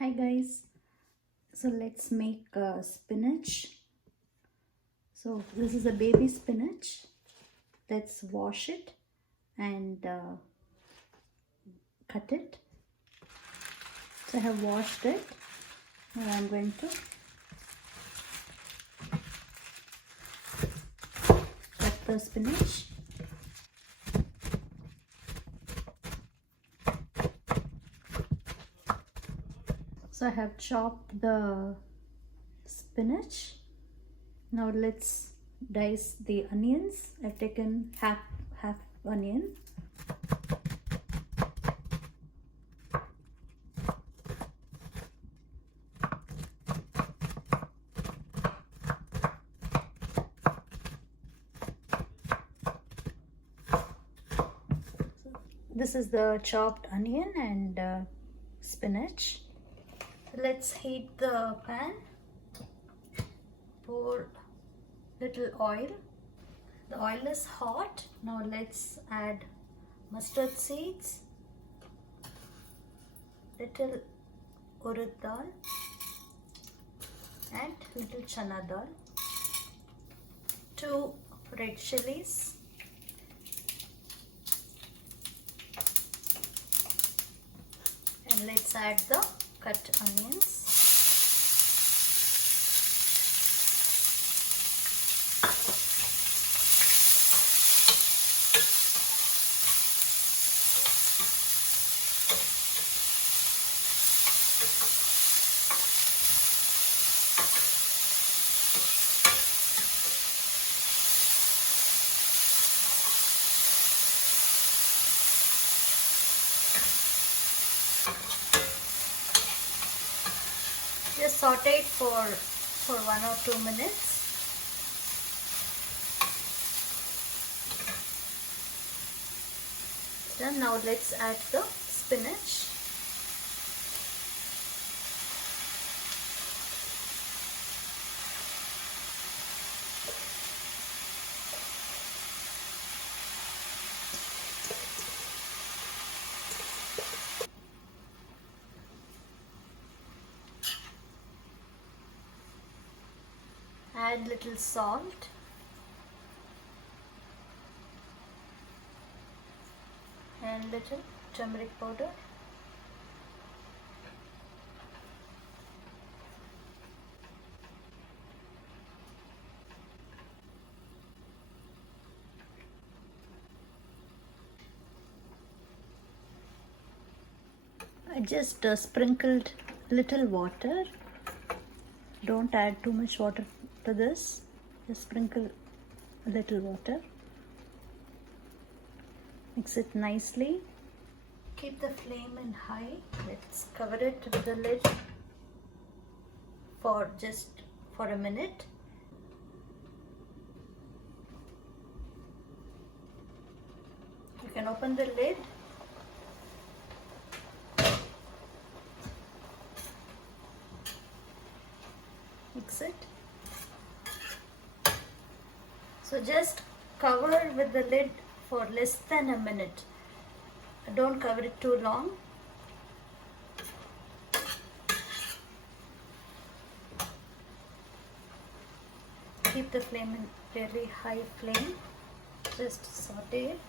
Hi guys, so let's make spinach. So this is a baby spinach. Let's wash it and cut it. So I have washed it. Now I'm going to cut the spinach. So I have chopped the spinach. Now let's dice the onions. I've taken half onion. This is the chopped onion and spinach. Let's heat the pan. Pour little oil. The oil is hot. Now let's add mustard seeds, little urad dal and little chana dal, 2 red chilies, and let's add the cut onions. Just saute it for 1 or 2 minutes. Done. Now let's add the spinach. Add little salt. And little turmeric powder. I just sprinkled little water. Don't add too much water to this. Just sprinkle a little water. Mix it nicely. Keep the flame in high. Let's cover it with the lid for a minute. You can open the lid. Mix it. So just cover with the lid for less than a minute. Don't cover it too long. Keep the flame in very high flame. Just saute it.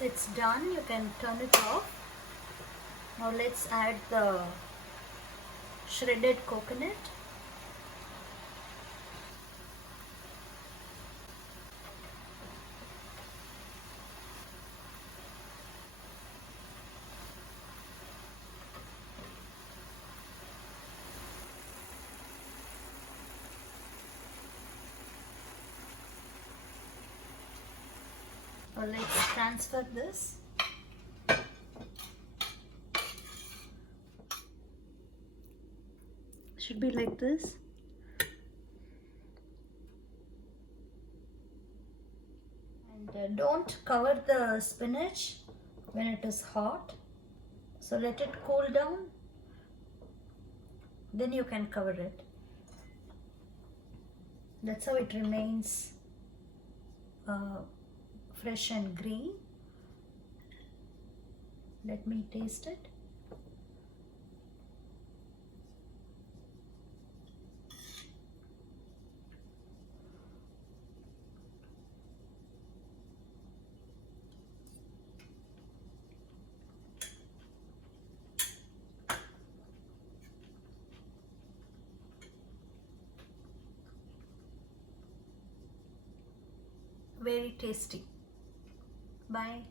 It's done. You can turn it off. Now let's add the shredded coconut. Now let's transfer this. Should be like this. And don't cover the spinach when it is hot. So let it cool down. Then you can cover it. That's how it remains fresh and green. Let me taste it. Very tasty. Bye.